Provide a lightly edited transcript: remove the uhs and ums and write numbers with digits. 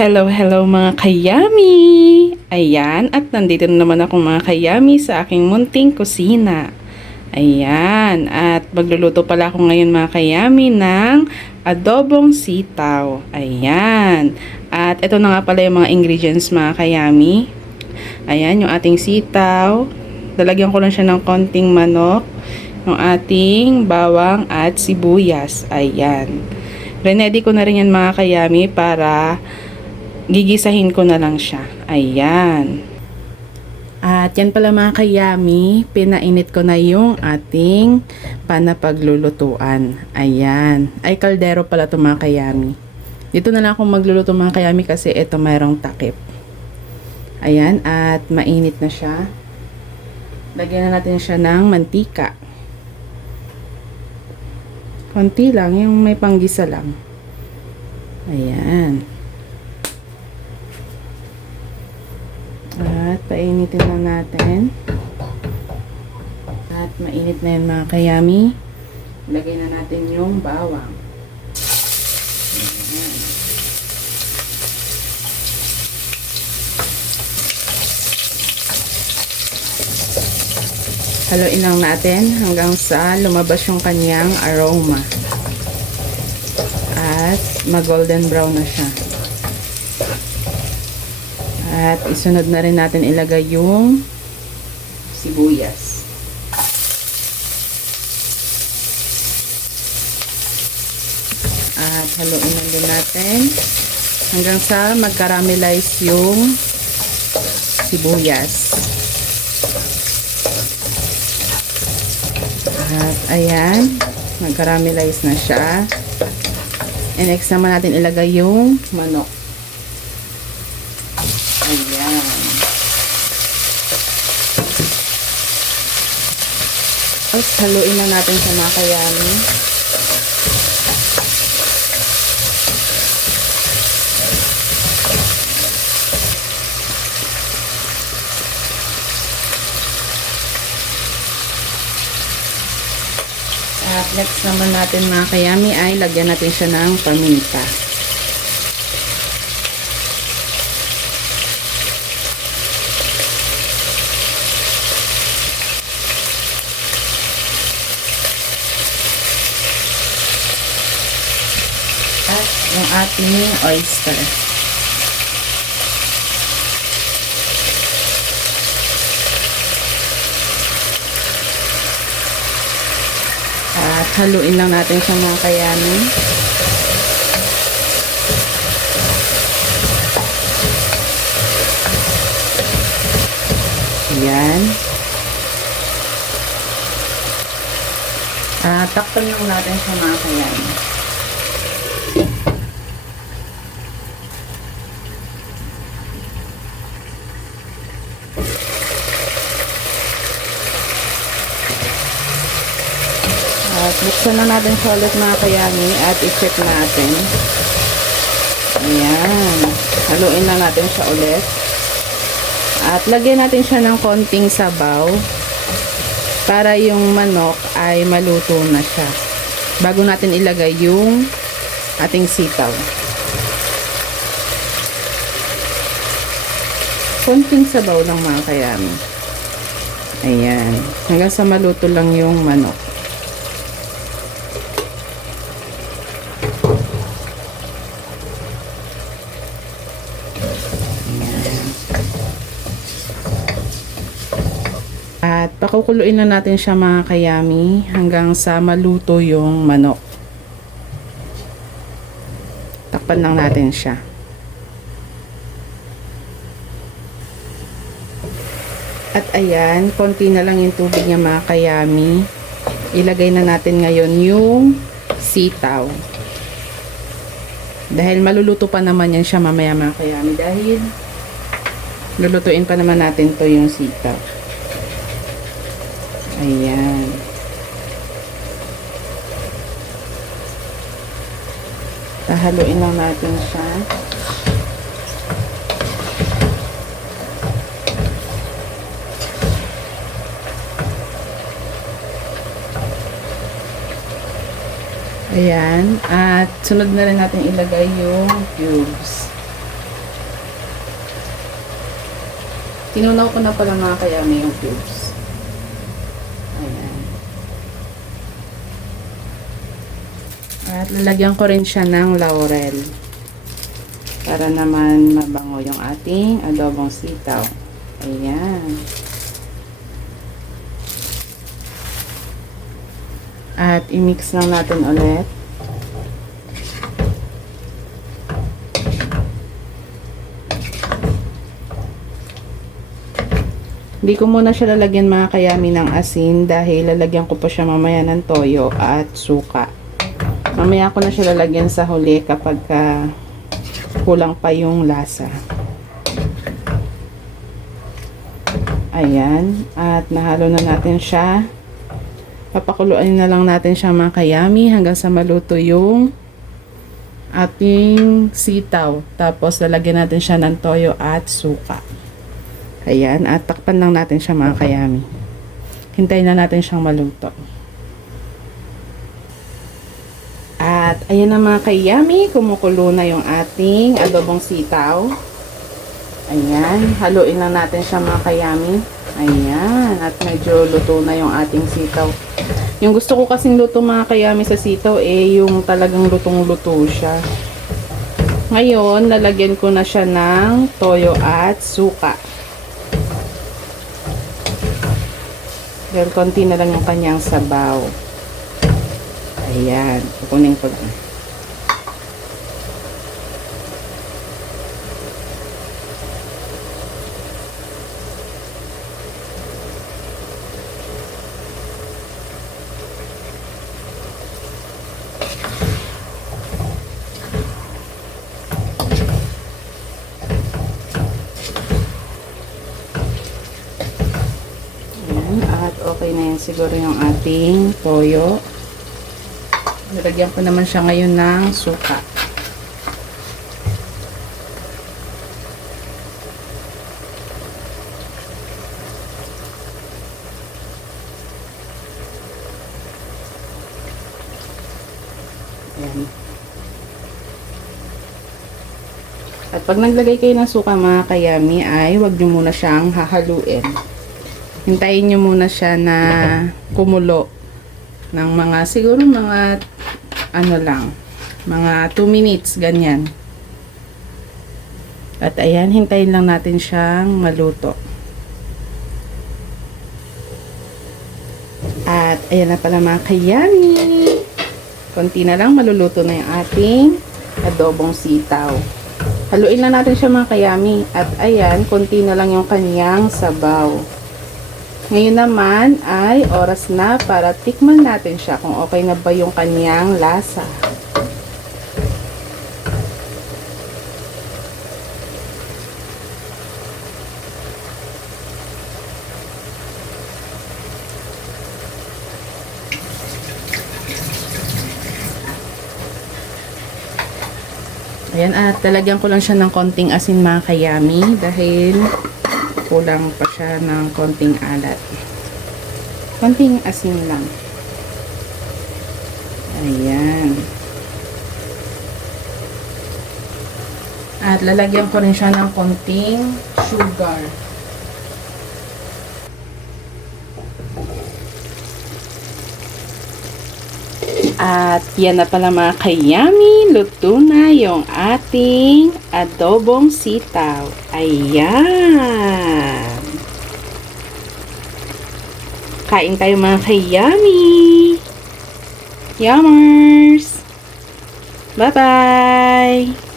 Hello mga kayami! Ayan, at nandito na naman ako mga kayami sa aking munting kusina. Ayan, at magluluto pala ako ngayon mga kayami ng adobong sitaw. Ayan, at ito na nga pala yung mga ingredients mga kayami. Ayan, yung ating sitaw. Lalagyan ko lang siya ng konting manok. Yung ating bawang at sibuyas. Ayan. Ready ko na rin yan mga kayami para gigisahin ko na lang siya. Ayan. At yan pala mga kayami, pinainit ko na yung ating panapaglulutuan. Ayan. Ay, kaldero pala ito mga kayami. Dito na lang akong magluluto mga kayami kasi ito mayroong takip. Ayan. At mainit na siya. Lagyan na natin siya ng mantika. Konti lang, yung may panggisa lang. Ayan. At painitin lang natin. At mainit na yun mga kayami. Lagay na natin yung bawang. Ayan. Haluin lang natin hanggang sa lumabas yung kanyang aroma. At mag-golden brown na siya. At isunod na rin natin ilagay yung sibuyas. At haluin lang din natin hanggang sa mag-caramelize yung sibuyas. At ayan, mag-caramelize na siya. And next naman natin ilagay yung manok. Ayan. At haluin na natin sa mga kayami. At next naman natin mga kayami ay lagyan natin siya ng paminta. At yung ating oyster. At haluin lang natin siya mga kayami. Ayan. Takpan lang natin siya mga kayami. At buksan na natin siya ulit mga kayami at i-check natin. Ayan. Haluin na natin siya ulit. At lagyan natin siya ng konting sabaw para yung manok ay maluto na siya. Bago natin ilagay yung ating sitaw. Konting sabaw lang mga kayami. Ayan. Hanggang sa maluto lang yung manok. At pakukuluin na natin siya mga kayami hanggang sa maluto yung manok. Takpan lang natin siya. At ayan, konti na lang yung tubig niya mga kayami. Ilagay na natin ngayon yung sitaw. Dahil maluluto pa naman yan siya mamaya mga kayami. Dahil lulutuin pa naman natin to yung sitaw. Ayan. Haluin lang natin siya. Ayan. At sunod na rin natin ilagay yung cubes. Tinunaw ko na pala mga kayami yung cubes. Ayan. At lalagyan ko rin siya ng laurel. Para naman mabango yung ating adobong sitaw. Ayan. At i-mix lang natin ulit. Hindi ko muna siya lalagyan mga kayami ng asin dahil lalagyan ko pa siya mamaya ng toyo at suka. Mamaya ko na siya lalagyan sa huli kapag kulang pa yung lasa. Ayan. At nahalo na natin siya. Papakuluan na lang natin siya mga kayami hanggang sa maluto yung ating sitaw. Tapos lalagyan natin siya ng toyo at suka. Ayan. At takpan lang natin siya mga kayami. Hintayin na natin siyang maluto. At ayan na mga kayami. Kumukulo na yung ating adobong sitaw. Ayan. Haluin lang natin siya mga kayami. Ayan. At medyo luto na yung ating sitaw. Yung gusto ko kasing luto mga kayami sa sitaw yung talagang lutong-luto siya. Ngayon, lalagyan ko na siya ng toyo at suka. Dahil konti na lang yung kanyang sabaw. Ayan. Kukunin ko lang. At okay na yan siguro yung ating toyo. Nilagyan ko naman siya ngayon ng suka. Ayan. At pag naglagay kayo ng suka mga kayami ay huwag nyo muna siyang hahaluin. Hintayin nyo muna siya na kumulo ng mga, siguro mga ano lang, mga 2 minutes, ganyan. At ayan, hintayin lang natin siyang maluto. At ayan na pala mga kayami. Konti na lang, maluluto na yung ating adobong sitaw. Haluin na natin siya mga kayami. At ayan, konti na lang yung kanyang sabaw. Ngayon naman ay oras na para tikman natin siya kung okay na ba yung kanyang lasa. Ayan, at talagyan ko lang siya ng konting asin mga kayami dahil kulang pa siya ng konting alat. Konting asin lang. Ayan. At lalagyan ko rin siya ng konting sugar. At yan na pala mga kayami, luto na yung ating adobong sitaw. Ayan. Kain tayo mga kayami. Yummers. Bye-bye.